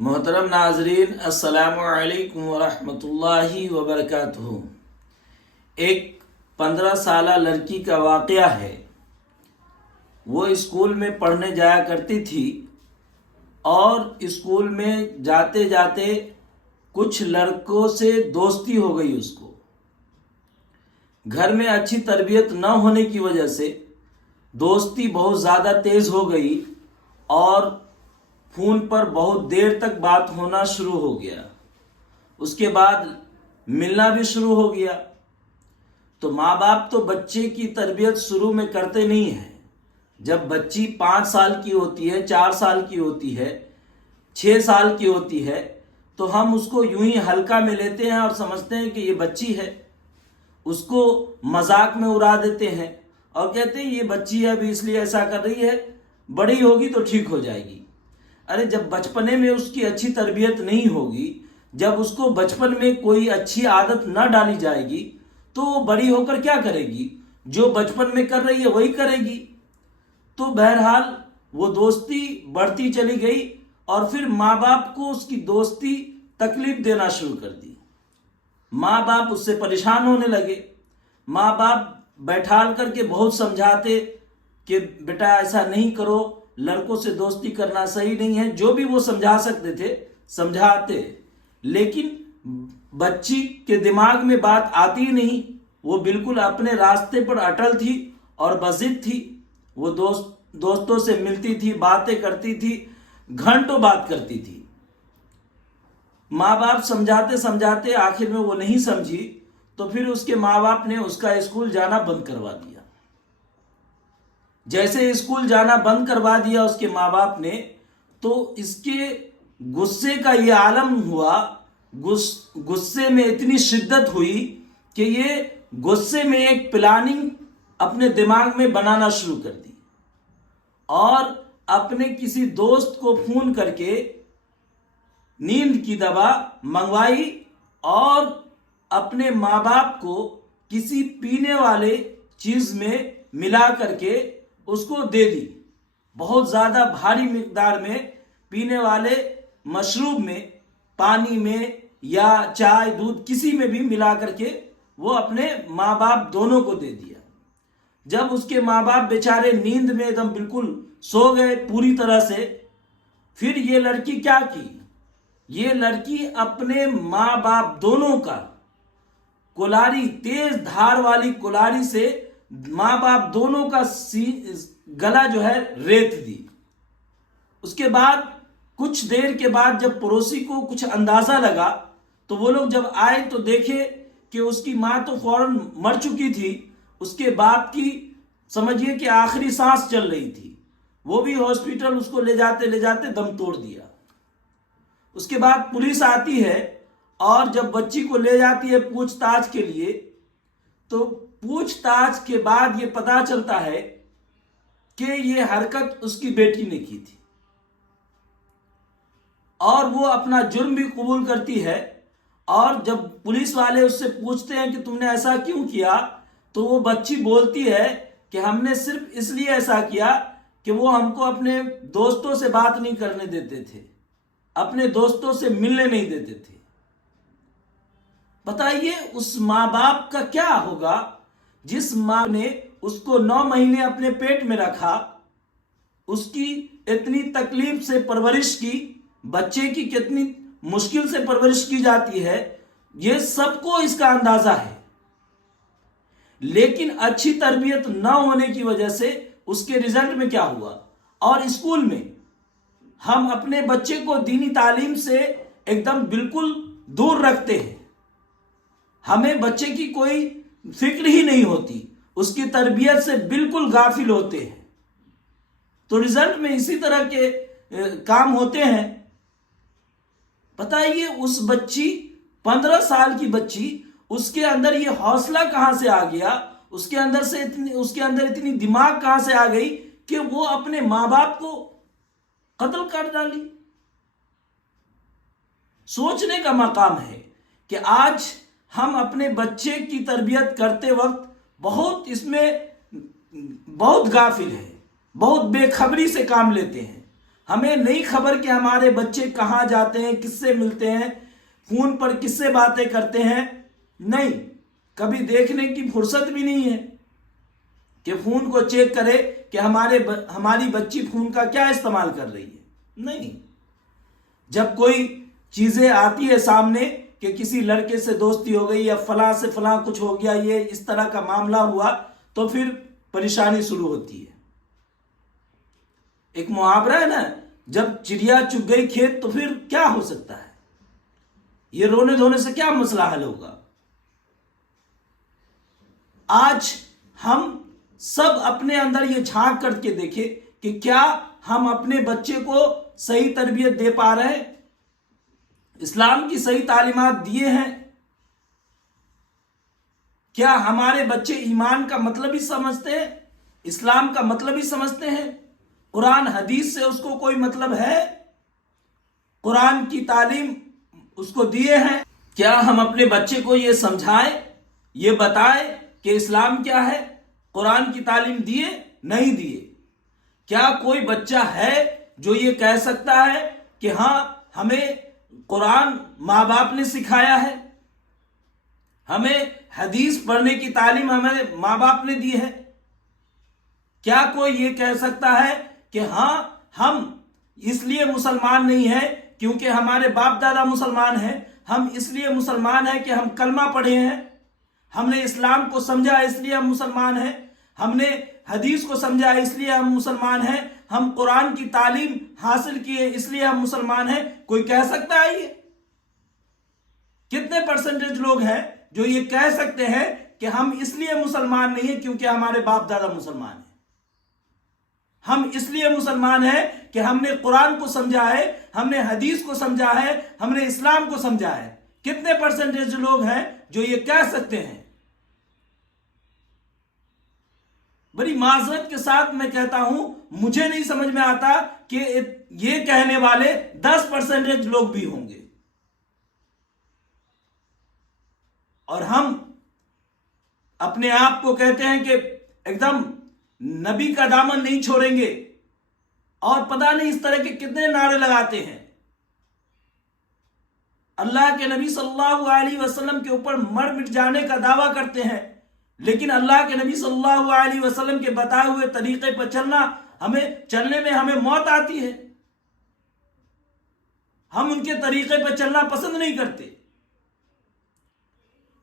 मोहतरम नाजरीन, अस्सलामु अलैकुम वरहमतुल्लाहि वबरकातुहू। एक 15 साला लड़की का वाक़या है। वो स्कूल में पढ़ने जाया करती थी और स्कूल में जाते जाते कुछ लड़कों से दोस्ती हो गई। उसको घर में अच्छी तरबियत न होने की वजह से दोस्ती बहुत ज़्यादा तेज़ हो गई और फ़ोन पर बहुत देर तक बात होना शुरू हो गया। उसके बाद मिलना भी शुरू हो गया। तो माँ बाप तो बच्चे की तरबियत शुरू में करते नहीं हैं। जब बच्ची 5 साल की होती है, 4 साल की होती है, 6 साल की होती है, तो हम उसको यूं ही हल्का में लेते हैं और समझते हैं कि ये बच्ची है। उसको मजाक में उड़ा देते हैं और कहते हैं ये बच्ची है, अभी इसलिए ऐसा कर रही है, बड़ी होगी तो ठीक हो जाएगी। अरे जब बचपने में उसकी अच्छी तरबियत नहीं होगी, जब उसको बचपन में कोई अच्छी आदत न डाली जाएगी, तो वो बड़ी होकर क्या करेगी? जो बचपन में कर रही है वही करेगी। तो बहरहाल वो दोस्ती बढ़ती चली गई और फिर माँ बाप को उसकी दोस्ती तकलीफ देना शुरू कर दी। माँ बाप उससे परेशान होने लगे। माँ बाप बैठाल करके बहुत समझाते कि बेटा ऐसा नहीं करो, लड़कों से दोस्ती करना सही नहीं है। जो भी वो समझा सकते थे समझाते, लेकिन बच्ची के दिमाग में बात आती ही नहीं। वो बिल्कुल अपने रास्ते पर अटल थी और बज़िद थी। वो दोस्तों से मिलती थी, बातें करती थी, घंटों बात करती थी। माँ बाप समझाते समझाते आखिर में वो नहीं समझी, तो फिर उसके माँ बाप ने उसका स्कूल जाना बंद करवा दिया। जैसे स्कूल जाना बंद करवा दिया उसके माँ बाप ने, तो इसके गुस्से का ये आलम हुआ, गुस्से में इतनी शिद्दत हुई कि ये गुस्से में एक प्लानिंग अपने दिमाग में बनाना शुरू कर दी और अपने किसी दोस्त को फोन करके नींद की दवा मंगवाई और अपने माँ बाप को किसी पीने वाले चीज में मिला करके उसको दे दी। बहुत ज्यादा भारी मिकदार में पीने वाले मशरूब में, पानी में या चाय दूध किसी में भी मिला करके वो अपने माँ बाप दोनों को दे दिया। जब उसके माँ बाप बेचारे नींद में एकदम बिल्कुल सो गए पूरी तरह से, फिर ये लड़की क्या की? ये लड़की अपने माँ बाप दोनों का कुल्हाड़ी, तेज धार वाली कुल्हाड़ी से माँ बाप दोनों का गला जो है रेत दी। उसके बाद कुछ देर के बाद जब पड़ोसी को कुछ अंदाजा लगा, तो वो लोग जब आए तो देखे कि उसकी माँ तो फौरन मर चुकी थी। उसके बाप की समझिए कि आखिरी सांस चल रही थी। वो भी हॉस्पिटल उसको ले जाते दम तोड़ दिया। उसके बाद पुलिस आती है और जब बच्ची को ले जाती है पूछताछ के लिए, तो पूछताछ के बाद ये पता चलता है कि ये हरकत उसकी बेटी ने की थी और वो अपना जुर्म भी कबूल करती है। और जब पुलिस वाले उससे पूछते हैं कि तुमने ऐसा क्यों किया, तो वो बच्ची बोलती है कि हमने सिर्फ इसलिए ऐसा किया कि वो हमको अपने दोस्तों से बात नहीं करने देते थे, अपने दोस्तों से मिलने नहीं देते थे। बताइए उस माँ बाप का क्या होगा जिस माँ ने उसको 9 महीने अपने पेट में रखा, उसकी इतनी तकलीफ से परवरिश की, बच्चे की कितनी मुश्किल से परवरिश की जाती है, ये सबको इसका अंदाजा है। लेकिन अच्छी तरबियत न होने की वजह से उसके रिजल्ट में क्या हुआ? और स्कूल में हम अपने बच्चे को दीनी तालीम से एकदम बिल्कुल दूर रखते हैं। हमें बच्चे की कोई फिक्र ही नहीं होती, उसकी तरबियत से बिल्कुल गाफिल होते हैं। तो रिजल्ट में इसी तरह के काम होते हैं। बताइए उस बच्ची, 15 साल की बच्ची, उसके अंदर ये हौसला कहां से आ गया? उसके अंदर इतनी दिमाग कहां से आ गई कि वो अपने माँ बाप को कत्ल कर डाली? सोचने का मकाम है कि आज हम अपने बच्चे की तरबियत करते वक्त बहुत गाफिल है, बहुत बेखबरी से काम लेते हैं। हमें नहीं खबर कि हमारे बच्चे कहाँ जाते हैं, किससे मिलते हैं, फोन पर किससे बातें करते हैं। नहीं, कभी देखने की फुर्सत भी नहीं है कि फोन को चेक करे कि हमारी बच्ची फोन का क्या इस्तेमाल कर रही है। नहीं, जब कोई चीजें आती है सामने कि किसी लड़के से दोस्ती हो गई या फलां से फलां कुछ हो गया, ये इस तरह का मामला हुआ, तो फिर परेशानी शुरू होती है। एक मुहावरा है ना, जब चिड़िया चुग गई खेत, तो फिर क्या हो सकता है? ये रोने धोने से क्या मसला हल होगा? आज हम सब अपने अंदर ये झांक करके देखें कि क्या हम अपने बच्चे को सही तरबियत दे पा रहे हैं, इस्लाम की सही तालीमात दिए हैं? क्या हमारे बच्चे ईमान का मतलब ही समझते हैं, इस्लाम का मतलब ही समझते हैं? कुरान हदीस से उसको कोई मतलब है? कुरान की तालीम उसको दिए हैं? क्या हम अपने बच्चे को ये समझाएं, ये बताएं कि इस्लाम क्या है? कुरान की तालीम दिए? नहीं दिए। क्या कोई बच्चा है जो ये कह सकता है कि हां, हमें कुरान माँ बाप ने सिखाया है, हमें हदीस पढ़ने की तालीम हमें माँ बाप ने दी है? क्या कोई ये कह सकता है कि हां, हम इसलिए मुसलमान नहीं हैं क्योंकि हमारे बाप दादा मुसलमान हैं, हम इसलिए मुसलमान हैं कि हम कलमा पढ़े हैं, हमने इस्लाम को समझा इसलिए हम मुसलमान हैं, हमने हदीस को समझा इसलिए हम मुसलमान हैं, हम कुरान की तालीम हासिल किए इसलिए हम मुसलमान हैं? कोई कह सकता है? ये कितने परसेंटेज लोग हैं जो ये कह सकते हैं कि हम इसलिए मुसलमान नहीं हैं क्योंकि हमारे बाप दादा मुसलमान हैं, हम इसलिए मुसलमान हैं कि हमने कुरान को समझा है, हमने हदीस को समझा है, हमने इस्लाम को समझा है? कितने परसेंटेज लोग हैं जो ये कह सकते हैं? बड़ी माजरत के साथ मैं कहता हूं, मुझे नहीं समझ में आता कि ये कहने वाले 10% लोग भी होंगे। और हम अपने आप को कहते हैं कि एकदम नबी का दामन नहीं छोड़ेंगे, और पता नहीं इस तरह के कितने नारे लगाते हैं। अल्लाह के नबी सल्लल्लाहु अलैहि वसल्लम के ऊपर मर मिट जाने का दावा करते हैं, लेकिन अल्लाह के नबी सल्लल्लाहु अलैहि वसल्लम के बताए हुए तरीके पर चलने में हमें मौत आती है। हम उनके तरीके पर चलना पसंद नहीं करते।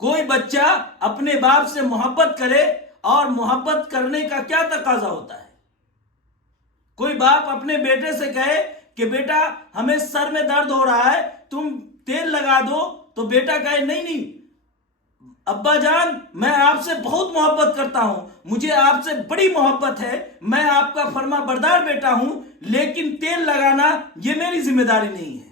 कोई बच्चा अपने बाप से मोहब्बत करे, और मोहब्बत करने का क्या तकाजा होता है? कोई बाप अपने बेटे से कहे कि बेटा हमें सर में दर्द हो रहा है, तुम तेल लगा दो, तो बेटा कहे नहीं नहीं अब्बा जान, मैं आपसे बहुत मोहब्बत करता हूं, मुझे आपसे बड़ी मोहब्बत है, मैं आपका फर्मा बरदार बेटा हूं, लेकिन तेल लगाना यह मेरी जिम्मेदारी नहीं है।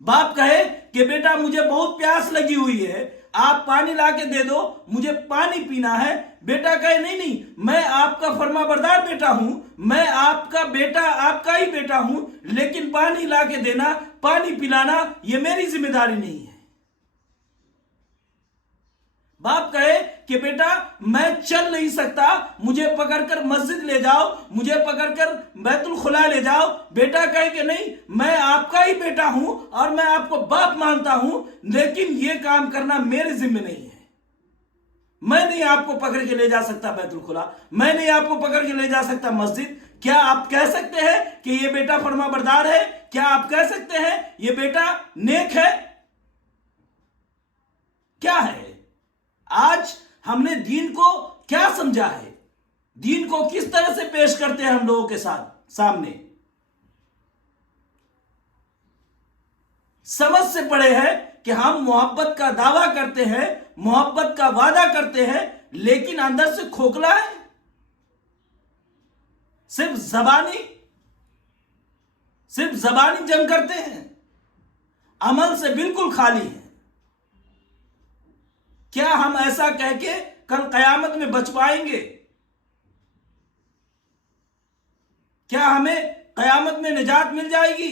बाप कहे कि बेटा मुझे बहुत प्यास लगी हुई है, आप पानी ला के दे दो, मुझे पानी पीना है। बेटा कहे नहीं नहीं, मैं आपका फर्मा बरदार बेटा हूं, मैं आपका बेटा, आपका ही बेटा हूं, लेकिन पानी ला के देना, पानी पिलाना यह मेरी जिम्मेदारी नहीं है। बाप कहे कि बेटा मैं चल नहीं सकता, मुझे पकड़कर मस्जिद ले जाओ, मुझे पकड़कर बैतुल खुला ले जाओ। बेटा कहे कि नहीं, मैं आपका ही बेटा हूं और मैं आपको बाप मानता हूं, लेकिन यह काम करना मेरे जिम्मे नहीं है। मैं नहीं आपको पकड़ के ले जा सकता बैतुल खुला, मैं नहीं आपको पकड़ के ले जा सकता मस्जिद। क्या आप कह सकते हैं कि यह बेटा फर्मा बरदार है? क्या आप कह सकते हैं यह बेटा नेक है? क्या है? आज हमने दीन को क्या समझा है, दीन को किस तरह से पेश करते हैं हम लोगों के सामने? समझ से पड़े हैं कि हम मोहब्बत का दावा करते हैं, मोहब्बत का वादा करते हैं, लेकिन अंदर से खोखला है, सिर्फ जबानी जंग करते हैं, अमल से बिल्कुल खाली है। क्या हम ऐसा कह के कल कयामत में बच पाएंगे? क्या हमें कयामत में निजात मिल जाएगी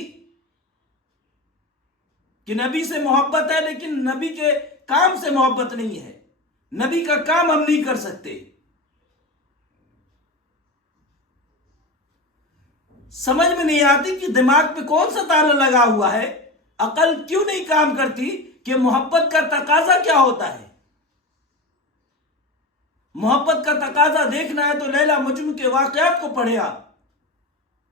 कि नबी से मोहब्बत है लेकिन नबी के काम से मोहब्बत नहीं है, नबी का काम हम नहीं कर सकते? समझ में नहीं आती कि दिमाग पे कौन सा ताला लगा हुआ है, अकल क्यों नहीं काम करती कि मोहब्बत का तकाजा क्या होता है। मोहब्बत का तकाजा देखना है तो लैला मजनू के वाकयात को पढ़े आप,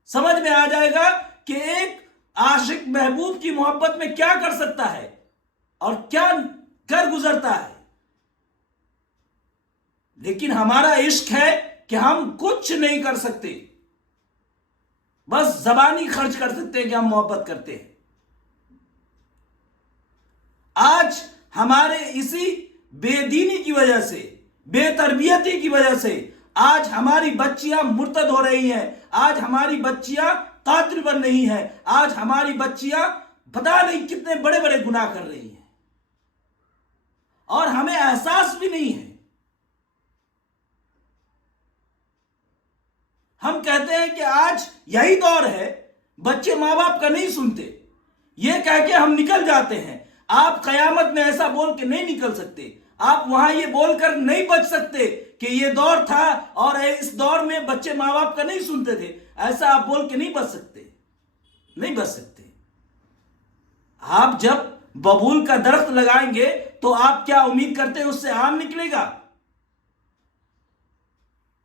समझ में आ जाएगा कि एक आशिक महबूब की मोहब्बत में क्या कर सकता है और क्या कर गुजरता है। लेकिन हमारा इश्क है कि हम कुछ नहीं कर सकते, बस जबानी खर्च कर सकते हैं कि हम मोहब्बत करते हैं। आज हमारे इसी बेदीनी की वजह से, बेतरबियती की वजह से आज हमारी बच्चियां मुर्तद हो रही हैं, आज हमारी बच्चियां कातिल बन रही हैं, आज हमारी बच्चियां पता नहीं कितने बड़े बड़े गुनाह कर रही हैं और हमें एहसास भी नहीं है। हम कहते हैं कि आज यही दौर है, बच्चे माँ बाप का नहीं सुनते, ये कह के हम निकल जाते हैं। आप कयामत में ऐसा बोल के नहीं निकल सकते, आप वहां ये बोलकर नहीं बच सकते कि ये दौर था और इस दौर में बच्चे माँ बाप का नहीं सुनते थे, ऐसा आप बोल के नहीं बच सकते, नहीं बच सकते। आप जब बबूल का दरख्त लगाएंगे तो आप क्या उम्मीद करते हैं उससे आम निकलेगा?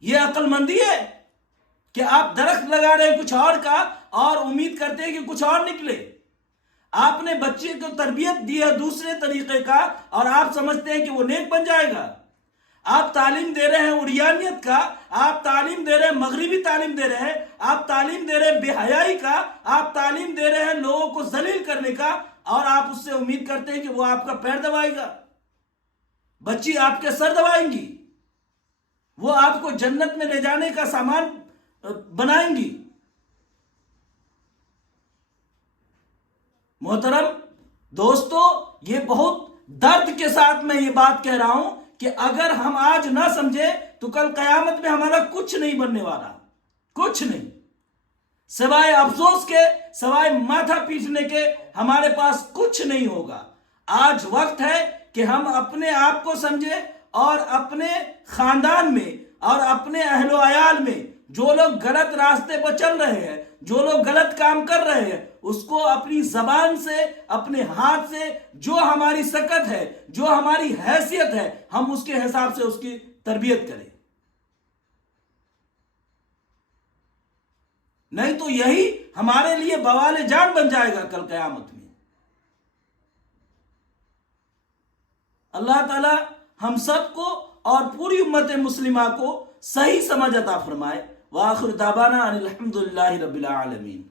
यह अक्लमंदी है कि आप दरख्त लगा रहे हैं कुछ और का और उम्मीद करते हैं कि कुछ और निकले। आपने बच्चे को तरबियत दी है दूसरे तरीके का और आप समझते हैं कि वो नेक बन जाएगा। आप तालीम दे रहे हैं उड़ियानियत का, आप तालीम दे रहे हैं मगरिबी तालीम दे रहे हैं, आप तालीम दे रहे हैं बेहयाई का, आप तालीम दे रहे हैं लोगों को जलील करने का और आप उससे उम्मीद करते हैं कि वो आपका पैर दबाएगा, बच्ची आपके सर दबाएंगी, वो आपको जन्नत में ले जाने का सामान बनाएंगी। मोहतरम दोस्तों, ये बहुत दर्द के साथ मैं ये बात कह रहा हूं कि अगर हम आज ना समझे तो कल कयामत में हमारा कुछ नहीं बनने वाला, कुछ नहीं, सिवाय अफसोस के, सिवाय माथा पीटने के हमारे पास कुछ नहीं होगा। आज वक्त है कि हम अपने आप को समझे और अपने खानदान में और अपने अहलो अयाल में जो लोग गलत रास्ते पर चल रहे हैं, जो लोग गलत काम कर रहे हैं, उसको अपनी जबान से, अपने हाथ से, जो हमारी सकत है, जो हमारी हैसियत है, हम उसके हिसाब से उसकी तरबियत करें। नहीं तो यही हमारे लिए बवाले जान बन जाएगा कल कयामत में। अल्लाह ताला हम सबको और पूरी उम्मत मुस्लिमा को सही समझ अता फरमाए। वाखिर दावाना अनिल हम्दुलिल्लाहि रब्बिल आलमीन।